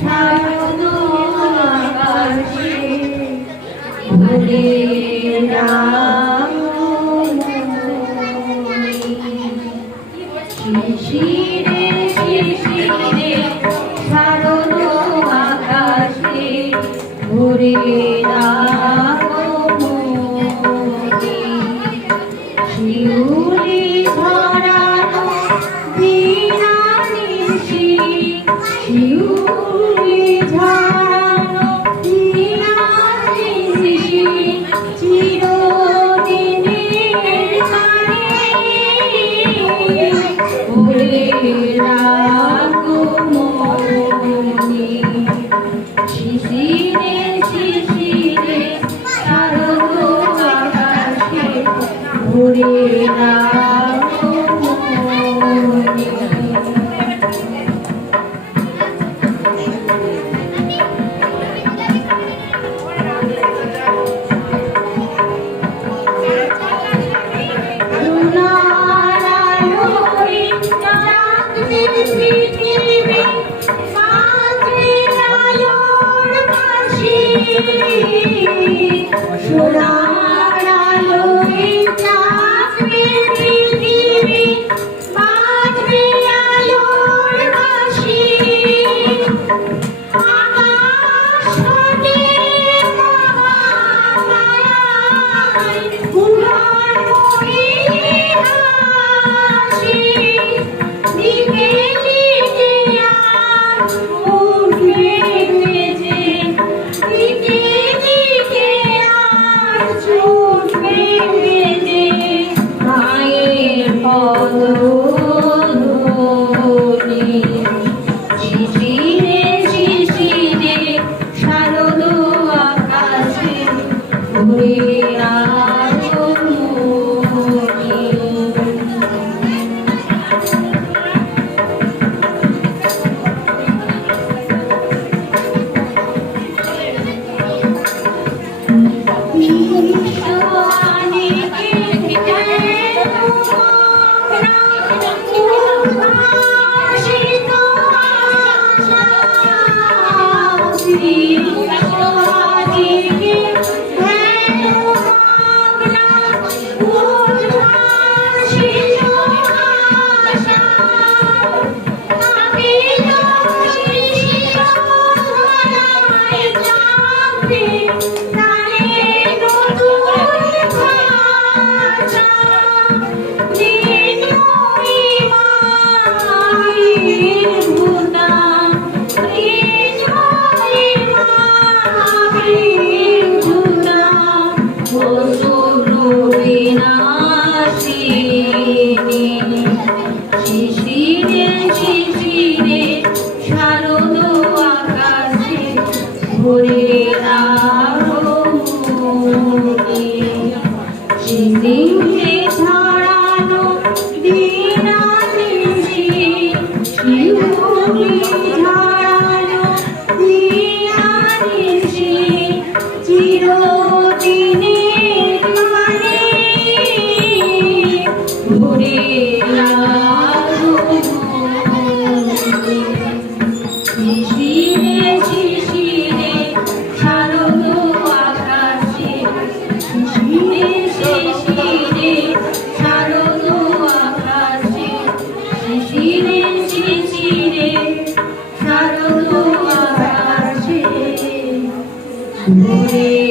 শারদ আকাশে ভরে শিশিরে শিশিরে শারদ আকাশে ভরে শিউলি ধরানো দিনা নিশি শিউলি ধরানো দিনা নিশি চিরদিনের ভরে রাগমণি শিশিরে শিশিরে শারদ আকাশে ভরে রাগমণি সোনার আলোয় চাঁদনি পৃথিবী বাজবে আলোর বাঁশি আকাশ ফাটে মহামায়ায় উড়ার মহিহাসি দিকে দিকে আর উঠবে বেজে দিকে দিকে আর ছুটবে বেজে মায়ের পদধ্বনি শিশিরে শিশিরে শারদ আকাশে ভরে রাগমণি শিশিরে শিশিরে শারদ আকাশে ভরে রাগমণি শিশিরে ধরানো দিনা নিশি শিউলি ধরানো দিনা নিশি চিরদিনের মানে ভরে শিশিরে শিশিরে শারদ আকাশে শিশিরে শিশিরে শারদ আকাশে শিশিরে শিশিরে শারদ আকাশে ভরে